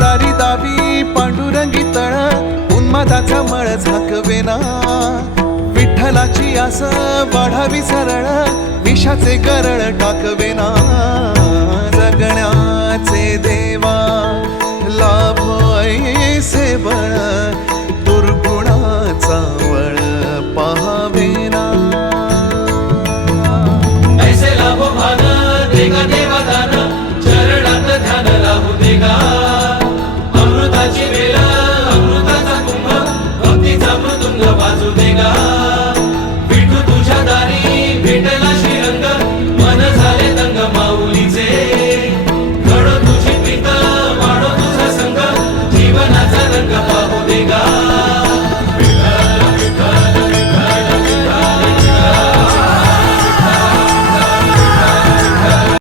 दारी दावी पांडुरंगी तळ उन्मादाचा मळ झाकवेना विठ्ठलाची आस वाढावी सरळ विषाचे गरळ टाकवेना जगण्याचे देवा लाभो ऐसे बळ दुर्गुणाचा वळ पहावेना ऐसे लाभो भाग terminar.